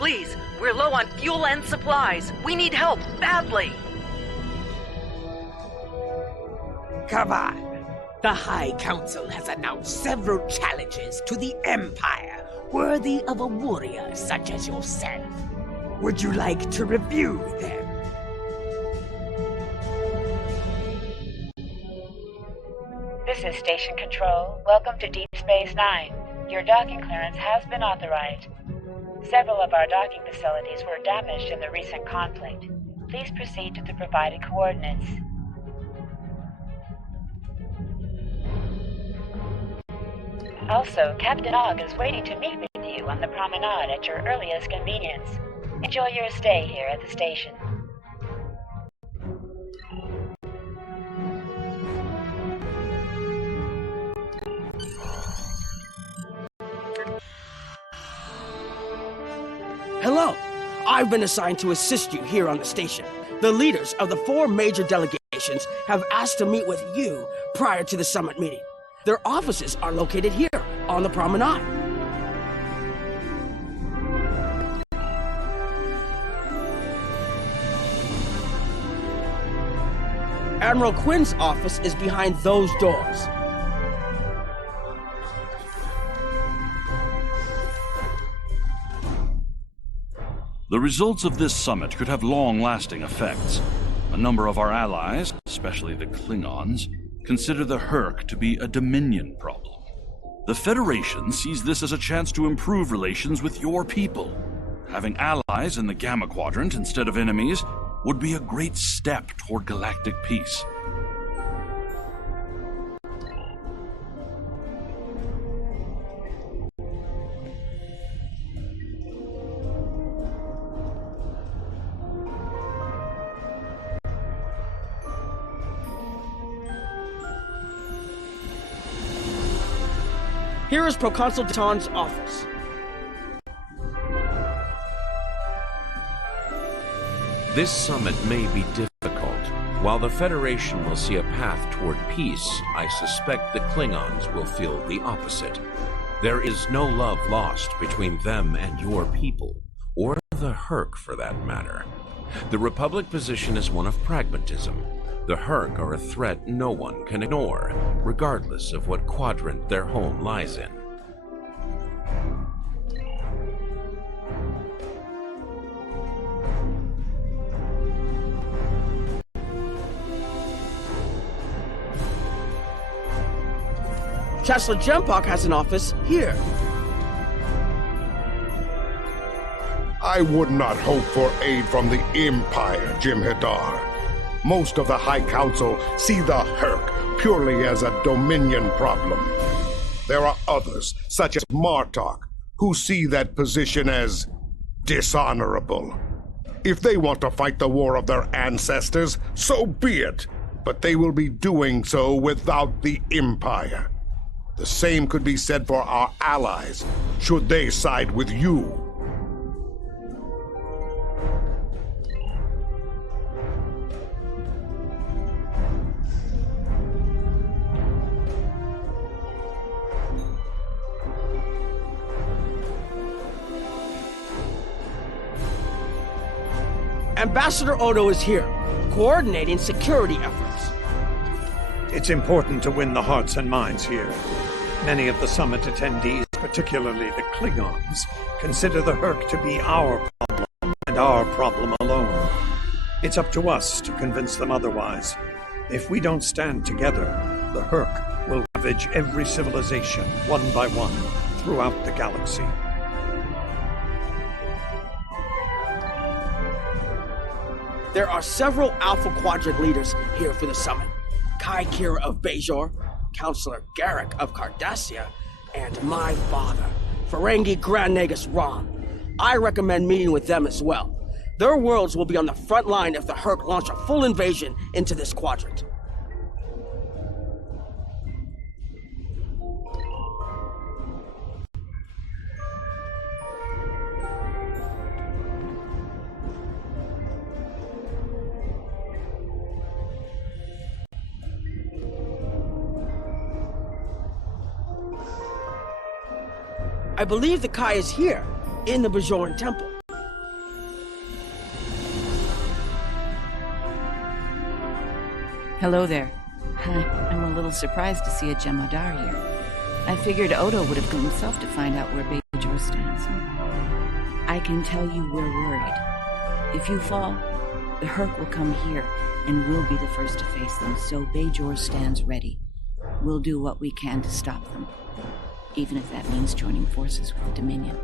Please, we're low on fuel and supplies. We need help, badly. Come on. The High Council has announced several challenges to the Empire, worthy of a warrior such as yourself. Would you like to review them? This is Station Control. Welcome to Deep Space Nine. Your docking clearance has been authorized. Several of our docking facilities were damaged in the recent conflict. Please proceed to the provided coordinates. Also, Captain Og is waiting to meet with you on the promenade at your earliest convenience. Enjoy your stay here at the station. Hello. I've been assigned to assist you here on the station. The leaders of the 4 major delegations have asked to meet with you prior to the summit meeting. Their offices are located here on the promenade. Admiral Quinn's office is behind those doors. The results of this summit could have long-lasting effects. A number of our allies, especially the Klingons, consider the Herc to be a Dominion problem. The Federation sees this as a chance to improve relations with your people. Having allies in the Gamma Quadrant instead of enemies would be a great step toward galactic peace. Here is Proconsul Deton's office. This summit may be difficult. While the Federation will see a path toward peace, I suspect the Klingons will feel the opposite. There is no love lost between them and your people, or the Herc for that matter. The Republic position is one of pragmatism. The Herc are a threat no one can ignore, regardless of what quadrant their home lies in. Chancellor Jempok has an office here. I would not hope for aid from the Empire, Jim Hadar. Most of the High Council see the Herc purely as a Dominion problem. There are others, such as Martok, who see that position as dishonorable. If they want to fight the war of their ancestors, so be it. But they will be doing so without the Empire. The same could be said for our allies, should they side with you. Ambassador Odo is here, coordinating security efforts. It's important to win the hearts and minds here. Many of the summit attendees, particularly the Klingons, consider the Herc to be our problem, and our problem alone. It's up to us to convince them otherwise. If we don't stand together, the Herc will ravage every civilization, one by one, throughout the galaxy. There are several Alpha Quadrant leaders here for the summit. Kai Kira of Bajor, Counselor Garrick of Cardassia, and my father, Ferengi Grand Nagus Rom. I recommend meeting with them as well. Their worlds will be on the front line if the Herc launch a full invasion into this quadrant. I believe the Kai is here, in the Bajoran Temple. Hello there. I'm a little surprised to see a Jem'Hadar here. I figured Odo would have come himself to find out where Bajor stands. I can tell you we're worried. If you fall, the Hurk will come here, and we'll be the first to face them, so Bajor stands ready. We'll do what we can to stop them, even if that means joining forces with the Dominion.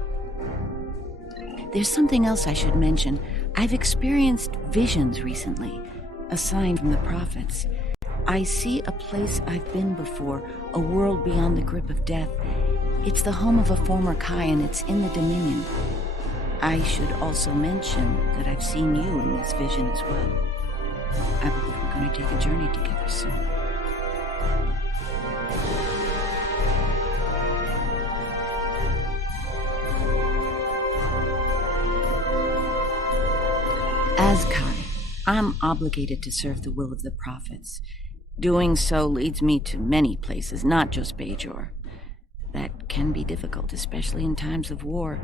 There's something else I should mention. I've experienced visions recently, a sign from the prophets. I see a place I've been before, a world beyond the grip of death. It's the home of a former Kai, and it's in the Dominion. I should also mention that I've seen you in this vision as well. I believe we're going to take a journey together soon. As Kai, I'm obligated to serve the will of the prophets. Doing so leads me to many places, not just Bajor. That can be difficult, especially in times of war.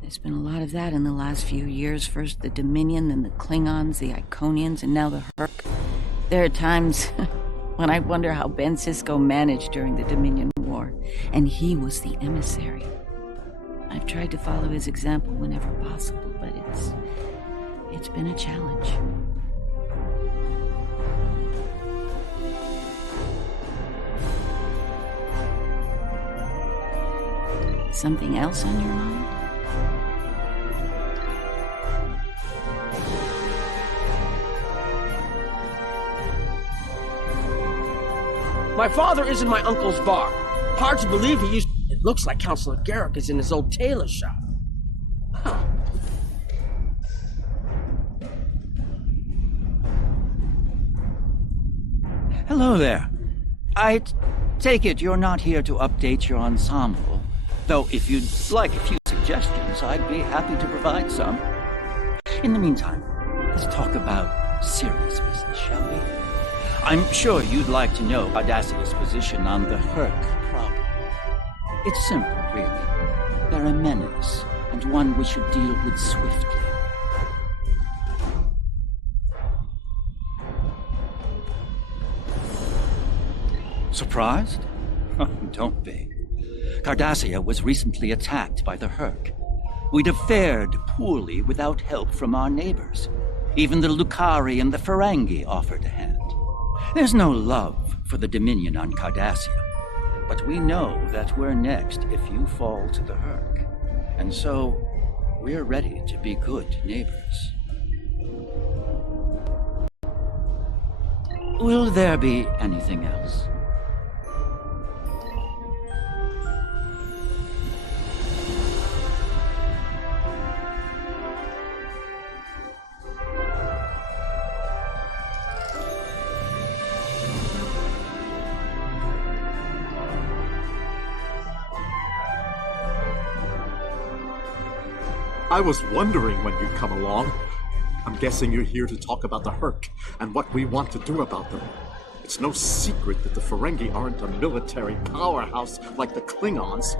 There's been a lot of that in the last few years. First the Dominion, then the Klingons, the Iconians, and now the Hurk. There are times when I wonder how Ben Sisko managed during the Dominion War, and he was the emissary. I've tried to follow his example whenever possible, but it's been a challenge. Something else on your mind? My father is in my uncle's bar. Hard to believe he used... It looks like Counselor Garrick is in his old tailor shop. Huh. Hello there. I take it you're not here to update your ensemble. Though if you'd like a few suggestions, I'd be happy to provide some. In the meantime, let's talk about serious business, shall we? I'm sure you'd like to know Cardassia's position on the Hurk problem. It's simple, really. They're a menace, and one we should deal with swiftly. Surprised? Don't be. Cardassia was recently attacked by the Hurk. We'd have fared poorly without help from our neighbors. Even the Lukari and the Ferengi offered a hand. There's no love for the Dominion on Cardassia, but we know that we're next if you fall to the Hurk. And so, we're ready to be good neighbors. Will there be anything else? I was wondering when you'd come along. I'm guessing you're here to talk about the Hurk and what we want to do about them. It's no secret that the Ferengi aren't a military powerhouse like the Klingons.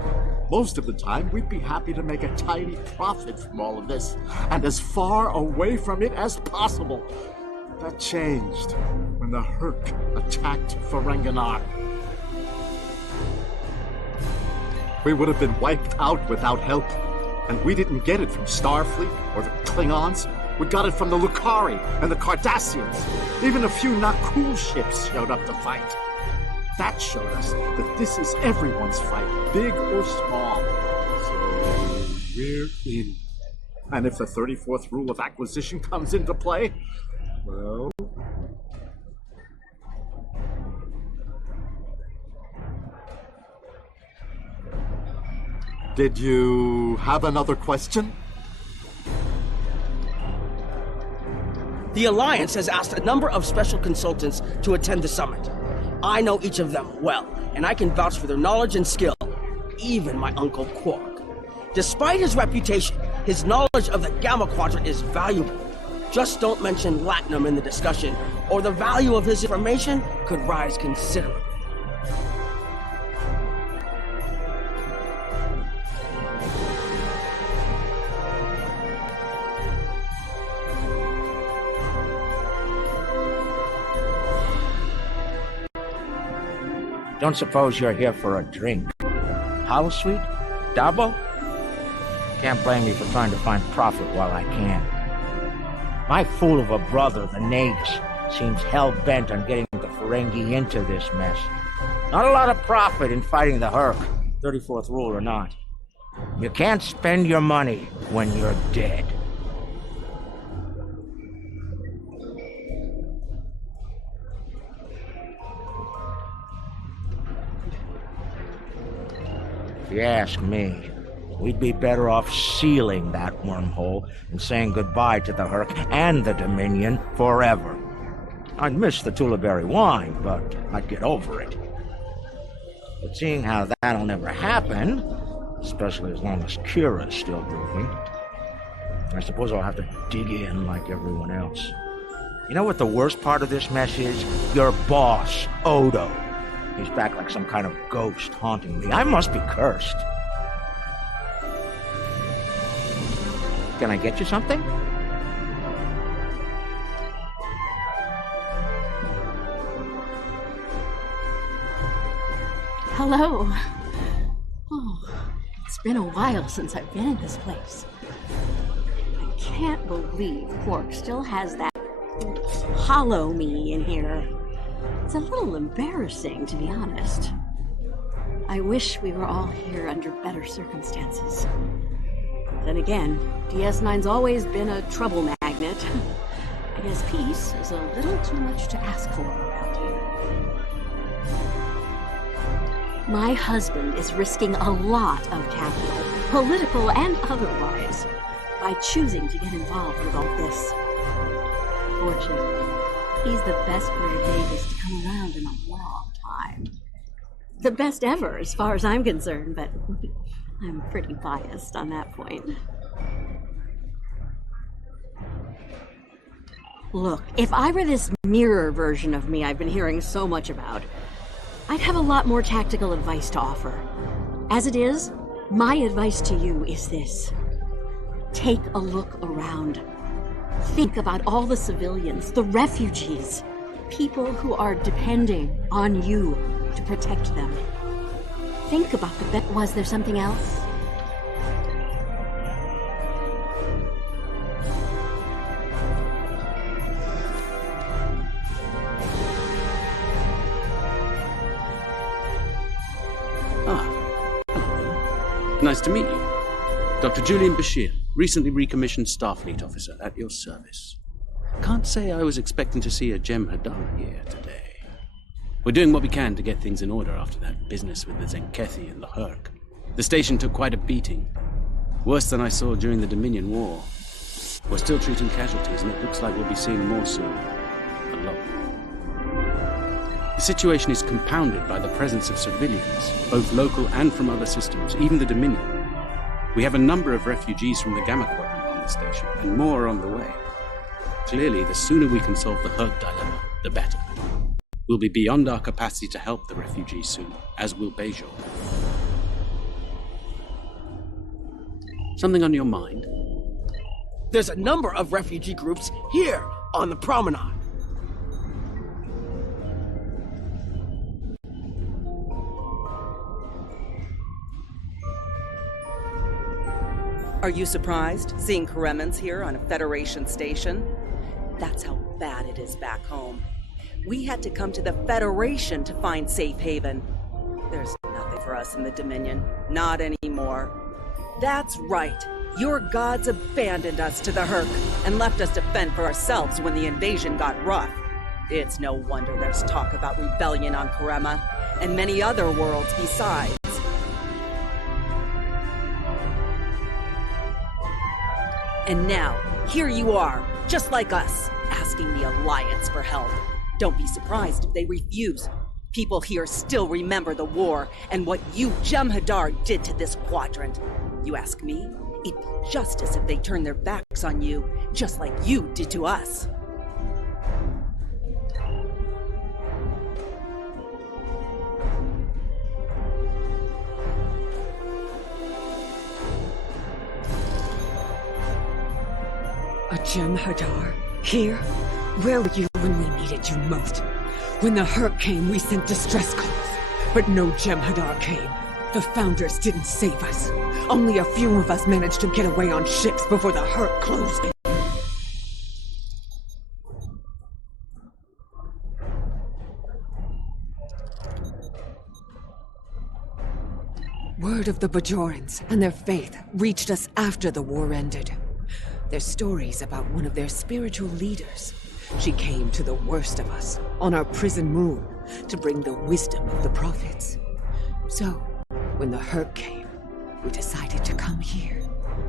Most of the time, we'd be happy to make a tiny profit from all of this, and as far away from it as possible. That changed when the Hurk attacked Ferenginar. We would have been wiped out without help. And we didn't get it from Starfleet or the Klingons. We got it from the Lukari and the Cardassians. Even a few not cool ships showed up to fight. That showed us that this is everyone's fight, big or small. So we're in. And if the 34th rule of acquisition comes into play, well... Did you have another question? The Alliance has asked a number of special consultants to attend the summit. I know each of them well, and I can vouch for their knowledge and skill. Even my Uncle Quark. Despite his reputation, his knowledge of the Gamma Quadrant is valuable. Just don't mention Latinum in the discussion, or the value of his information could rise considerably. Don't suppose you're here for a drink? Hollow Sweet? Dabo? Can't blame me for trying to find profit while I can. My fool of a brother, the Nagus, seems hell-bent on getting the Ferengi into this mess. Not a lot of profit in fighting the Herc, 34th rule or not. You can't spend your money when you're dead. If you ask me, we'd be better off sealing that wormhole and saying goodbye to the Herc and the Dominion forever. I'd miss the Tullaberry wine, but I'd get over it. But seeing how that'll never happen, especially as long as Kira's still breathing, I suppose I'll have to dig in like everyone else. You know what the worst part of this mess is? Your boss, Odo. He's back like some kind of ghost haunting me. I must be cursed. Can I get you something? Hello. Oh, it's been a while since I've been in this place. I can't believe Quark still has that hollow me in here. It's a little embarrassing, to be honest. I wish we were all here under better circumstances. Then again, DS9's always been a trouble magnet. I guess peace is a little too much to ask for around here. My husband is risking a lot of capital, political and otherwise, by choosing to get involved with all this. Fortunately, he's the best Rare Davis to come around in a long time. The best ever, as far as I'm concerned, but I'm pretty biased on that point. Look, if I were this mirror version of me I've been hearing so much about, I'd have a lot more tactical advice to offer. As it is, my advice to you is this. Take a look around. Think about all the civilians, the refugees, people who are depending on you to protect them. Think about was there something else? Nice to meet you. Dr. Julian Bashir, recently recommissioned Starfleet officer at your service. Can't say I was expecting to see a Jem'Hadar here today. We're doing what we can to get things in order after that business with the Zenkethi and the Herc. The station took quite a beating. Worse than I saw during the Dominion War. We're still treating casualties, and it looks like we'll be seeing more soon. A lot more. The situation is compounded by the presence of civilians, both local and from other systems, even the Dominion. We have a number of refugees from the Gamma Quadrant on the station, and more are on the way. Clearly, the sooner we can solve the Herc dilemma, the better. We'll be beyond our capacity to help the refugees soon, as will Bajor. Something on your mind? There's a number of refugee groups here on the promenade. Are you surprised seeing Karemans here on a Federation station? That's how bad it is back home. We had to come to the Federation to find safe haven. There's nothing for us in the Dominion. Not anymore. That's right. Your gods abandoned us to the Herc and left us to fend for ourselves when the invasion got rough. It's no wonder there's talk about rebellion on Karema and many other worlds besides. And now, here you are, just like us, asking the Alliance for help. Don't be surprised if they refuse. People here still remember the war and what you, Jem'Hadar, did to this quadrant. You ask me, it'd be justice if they turned their backs on you, just like you did to us. A Jem'Hadar? Here? Where were you when we needed you most? When the Herc came, we sent distress calls. But no Jem'Hadar came. The Founders didn't save us. Only a few of us managed to get away on ships before the Hurt closed in. Word of the Bajorans and their faith reached us after the war ended. There's stories about one of their spiritual leaders. She came to the worst of us, on our prison moon, to bring the wisdom of the prophets. So, when the Hurt came, we decided to come here,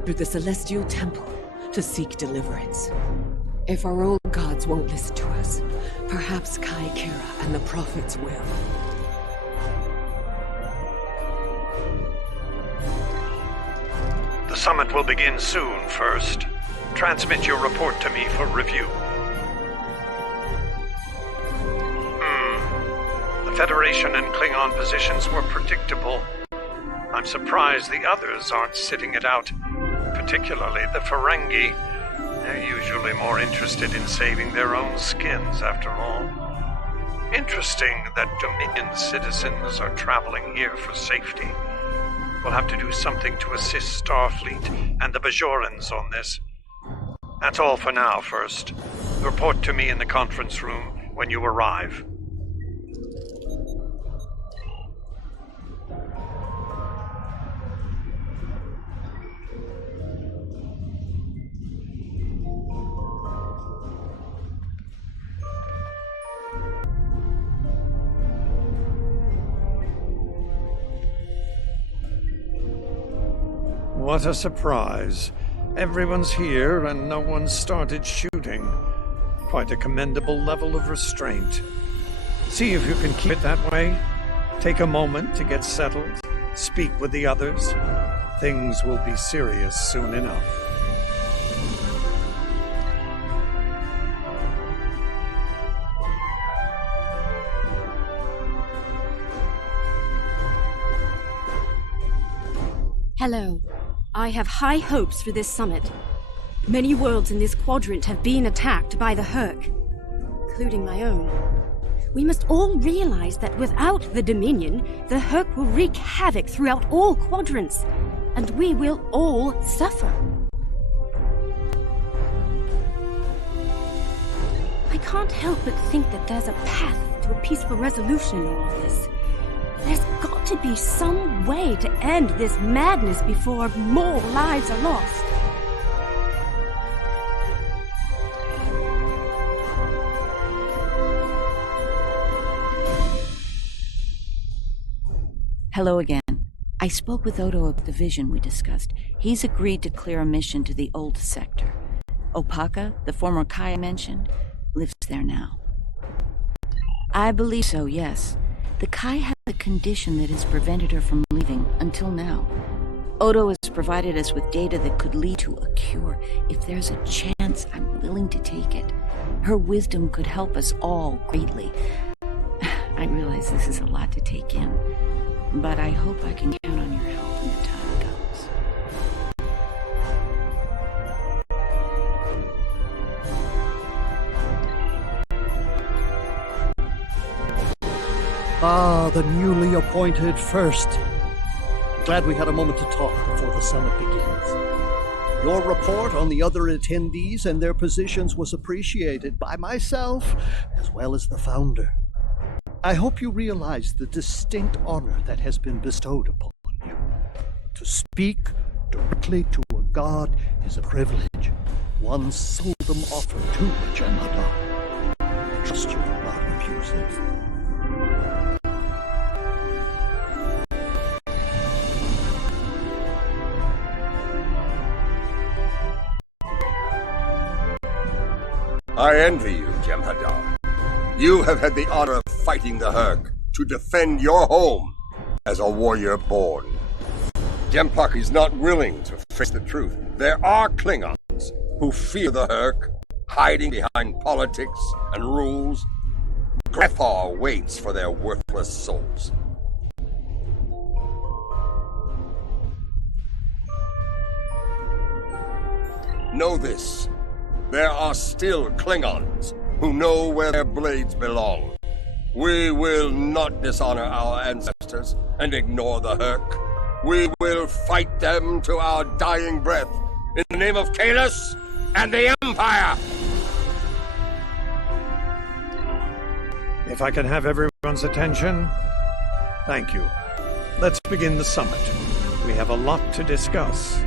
through the Celestial Temple, to seek deliverance. If our old gods won't listen to us, perhaps Kai Kira and the prophets will. The summit will begin soon, First. Transmit your report to me for review. The Federation and Klingon positions were predictable. I'm surprised the others aren't sitting it out, particularly the Ferengi. They're usually more interested in saving their own skins, after all. Interesting that Dominion citizens are traveling here for safety. We'll have to do something to assist Starfleet and the Bajorans on this. That's all for now, First. Report to me in the conference room when you arrive. What a surprise. Everyone's here and no one started shooting. Quite a commendable level of restraint. See if you can keep it that way. Take a moment to get settled. Speak with the others. Things will be serious soon enough. Hello. I have high hopes for this summit. Many worlds in this quadrant have been attacked by the Hurk, including my own. We must all realize that without the Dominion, the Hurk will wreak havoc throughout all quadrants, and we will all suffer. I can't help but think that there's a path to a peaceful resolution in all of this. There's got to be some way to end this madness before more lives are lost. Hello again. I spoke with Odo of the vision we discussed. He's agreed to clear a mission to the old sector. Opaka, the former Kai I mentioned, lives there now. I believe so, yes. The Kai has a condition that has prevented her from leaving until now. Odo has provided us with data that could lead to a cure. If there's a chance, I'm willing to take it. Her wisdom could help us all greatly. I realize this is a lot to take in, but I hope I can count on your help when the time comes. Ah, the newly appointed First. Glad we had a moment to talk before the summit begins. Your report on the other attendees and their positions was appreciated by myself as well as the Founder. I hope you realize the distinct honor that has been bestowed upon you. To speak directly to a god is a privilege, one seldom offered to a Jem'Hadar. I trust you will not abuse it. I envy you, Jem'Hadar. You have had the honor of fighting the Hurk to defend your home as a warrior born. Jem'Pak is not willing to face the truth. There are Klingons who fear the Hurk, hiding behind politics and rules. Grethar waits for their worthless souls. Know this. There are still Klingons who know where their blades belong. We will not dishonor our ancestors and ignore the Herc. We will fight them to our dying breath in the name of Kalis and the Empire! If I can have everyone's attention, thank you. Let's begin the summit. We have a lot to discuss.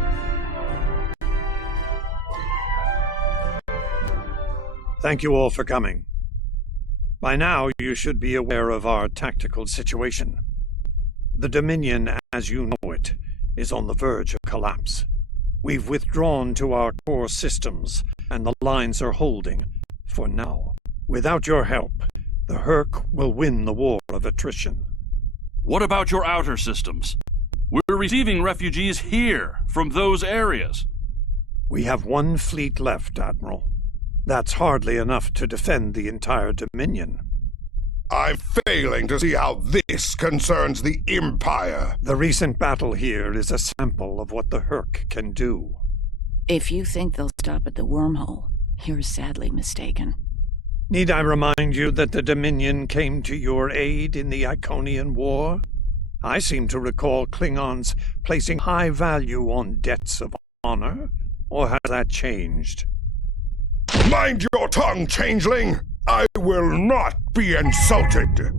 Thank you all for coming. By now, you should be aware of our tactical situation. The Dominion, as you know it, is on the verge of collapse. We've withdrawn to our core systems, and the lines are holding, for now. Without your help, the Herc will win the war of attrition. What about your outer systems? We're receiving refugees here, from those areas. We have one fleet left, Admiral. That's hardly enough to defend the entire Dominion. I'm failing to see how this concerns the Empire. The recent battle here is a sample of what the Herc can do. If you think they'll stop at the wormhole, you're sadly mistaken. Need I remind you that the Dominion came to your aid in the Iconian War? I seem to recall Klingons placing high value on debts of honor, or has that changed? Mind your tongue, changeling! I will not be insulted!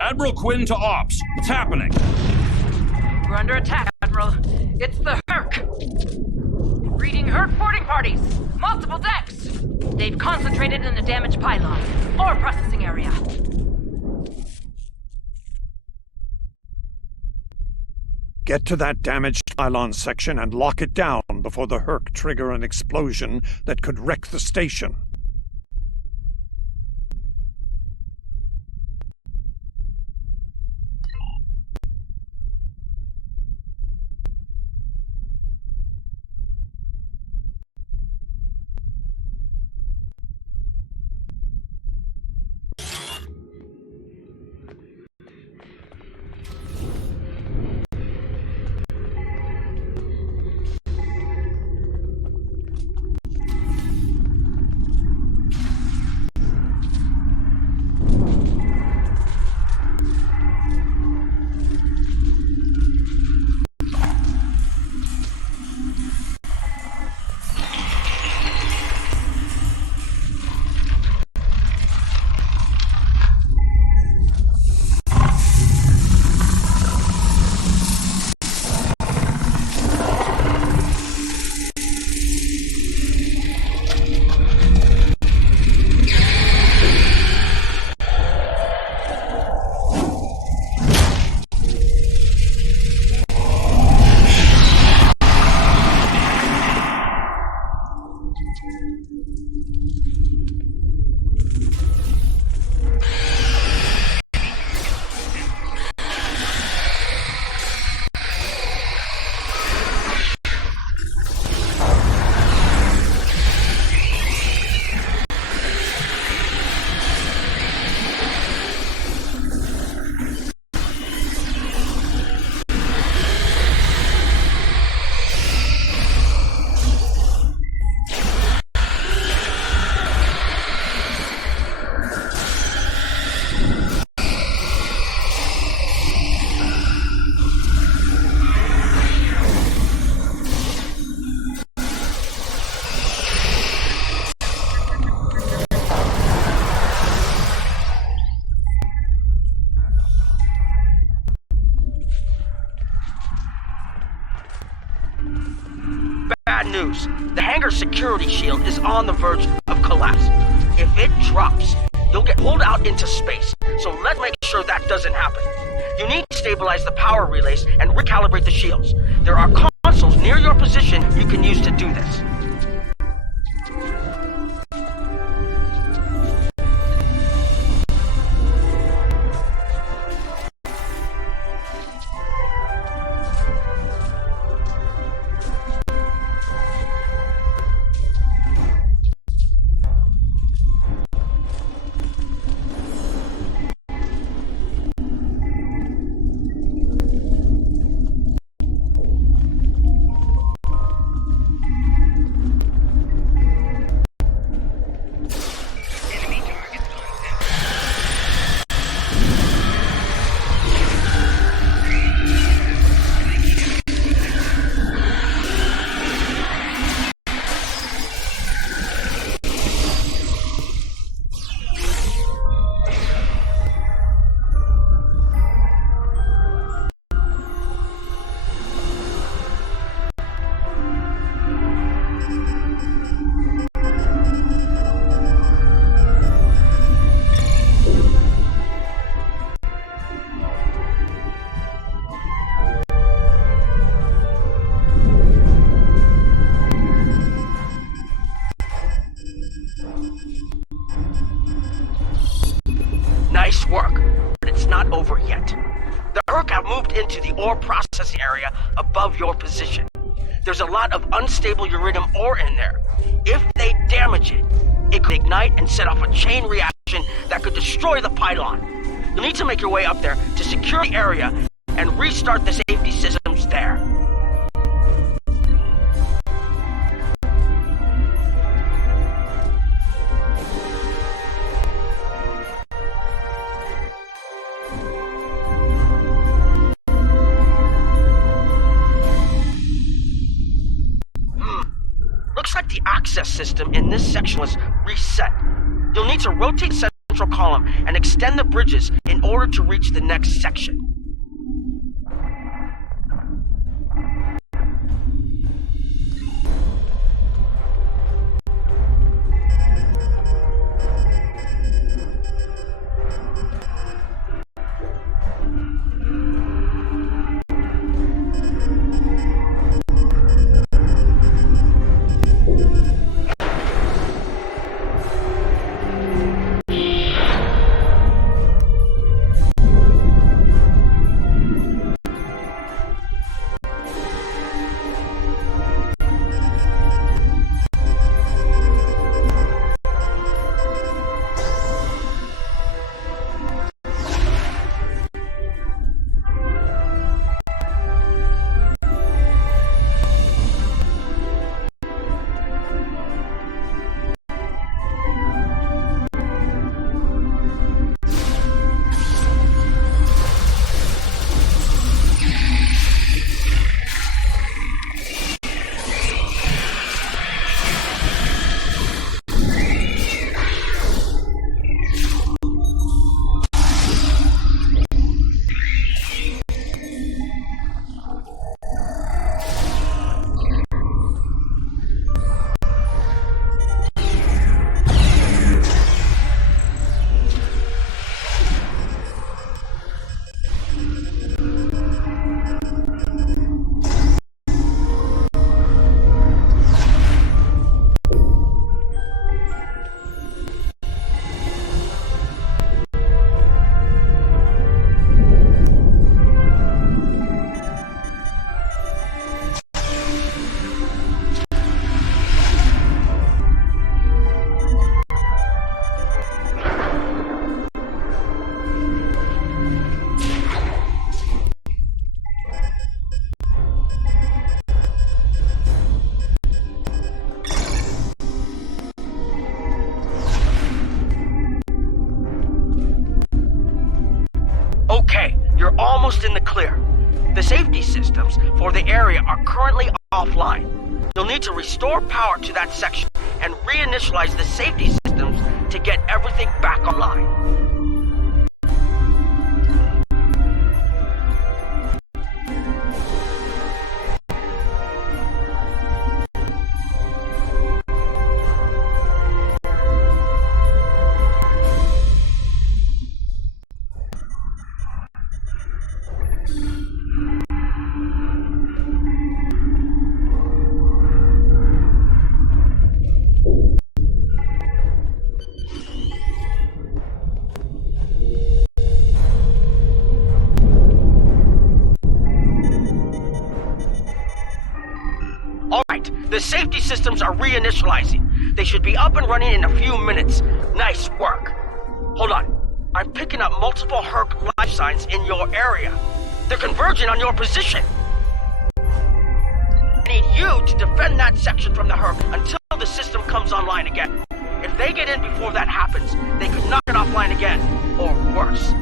Admiral Quinn to Ops. What's happening? We're under attack, Admiral. It's the Herc. Reading Herc boarding parties. Multiple decks. They've concentrated in the damaged pylon. Ore processing area. Get to that damaged pylon section and lock it down before the Herc trigger an explosion that could wreck the station. Bad news. The hangar security shield is on the verge of collapse. If it drops, you'll get pulled out into space. So let's make sure that doesn't happen. You need to stabilize the power relays and recalibrate the shields. There are consoles near your position you can use to do this. Nice work, but it's not over yet. The Herc have moved into the ore processing area above your position. There's a lot of unstable uridium ore in there. If they damage it, it could ignite and set off a chain reaction that could destroy the pylon. You'll need to make your way up there to secure the area and restart the safety systems there. Looks like the access system in this section was reset. You'll need to rotate the central column and extend the bridges in order to reach the next section. Okay, you're almost in the clear. The safety systems for the area are currently offline. You'll need to restore power to that section and reinitialize the safety systems to get everything back online. The safety systems are reinitializing. They should be up and running in a few minutes. Nice work. Hold on. I'm picking up multiple Herc life signs in your area. They're converging on your position. I need you to defend that section from the Herc until the system comes online again. If they get in before that happens, they could knock it offline again, or worse.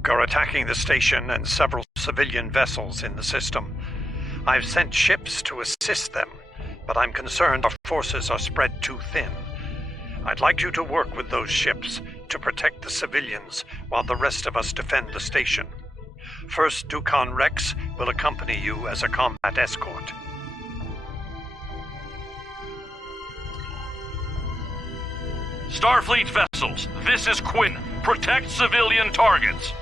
Hurk are attacking the station and several civilian vessels in the system. I've sent ships to assist them, but I'm concerned our forces are spread too thin. I'd like you to work with those ships to protect the civilians while the rest of us defend the station. First Dukan Rex will accompany you as a combat escort. Starfleet vessels, this is Quinn. Protect civilian targets.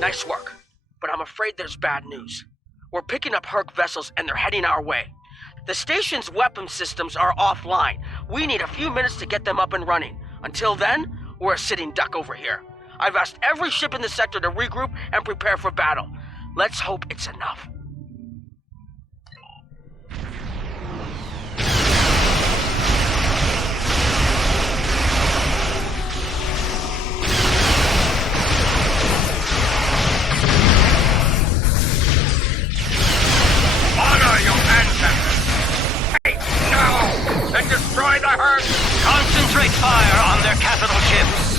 Nice work. But I'm afraid there's bad news. We're picking up Herc vessels and they're heading our way. The station's weapon systems are offline. We need a few minutes to get them up and running. Until then, we're a sitting duck over here. I've asked every ship in the sector to regroup and prepare for battle. Let's hope it's enough. Honor your ancestors! Take now and destroy the herd! Concentrate fire on their capital ships!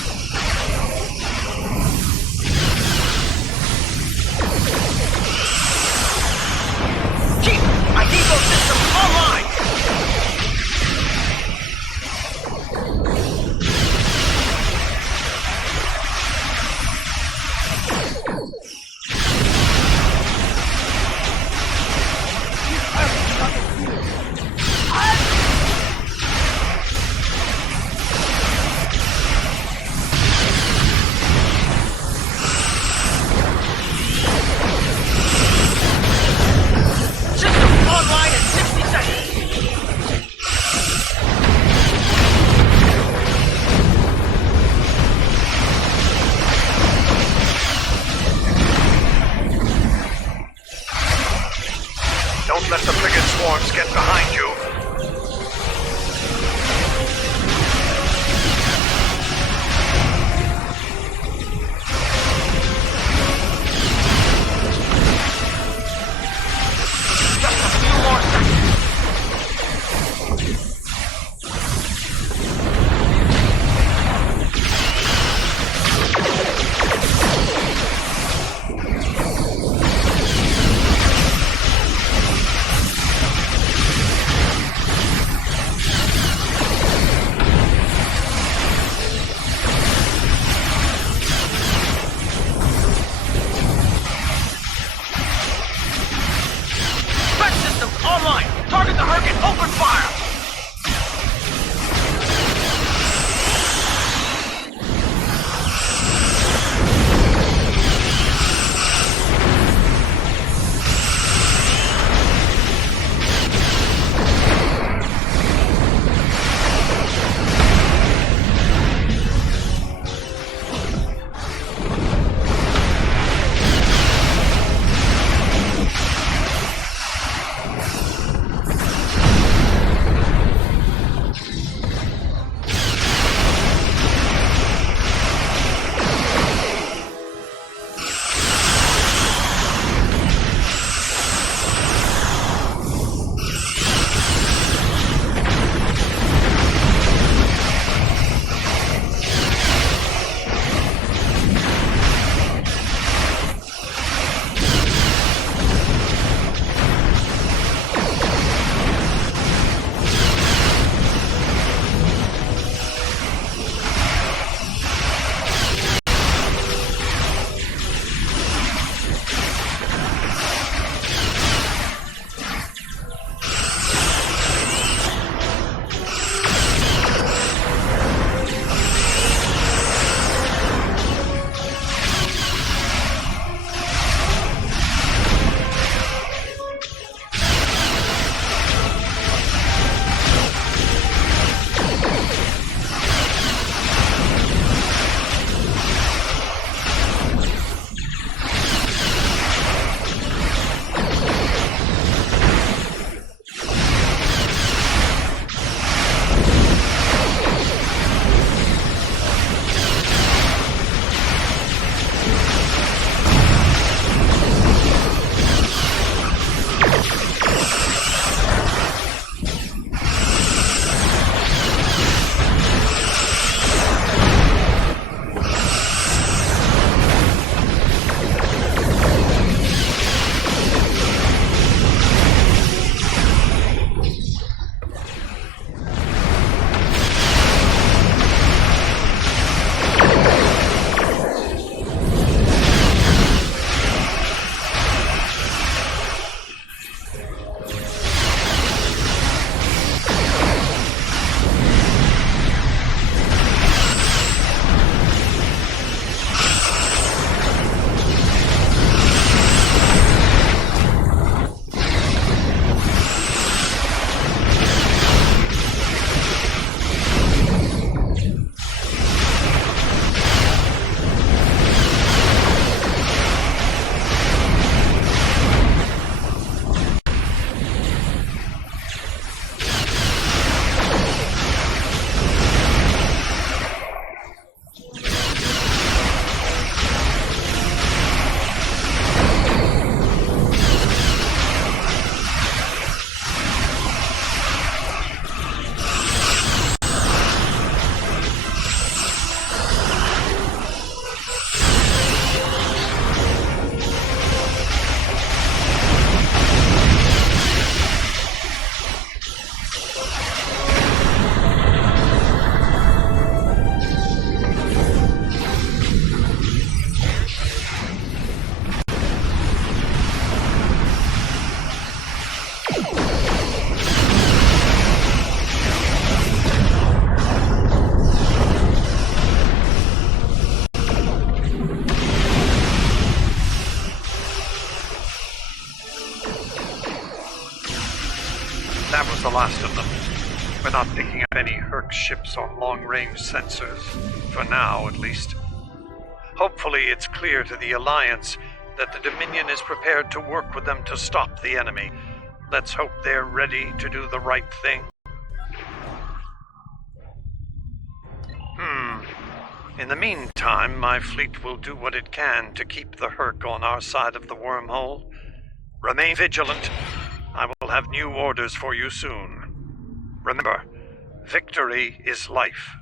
was the last of them. We're not picking up any Herc ships on long-range sensors. For now, at least. Hopefully it's clear to the Alliance that the Dominion is prepared to work with them to stop the enemy. Let's hope they're ready to do the right thing. In the meantime, my fleet will do what it can to keep the Herc on our side of the wormhole. Remain vigilant. I will have new orders for you soon. Remember, victory is life.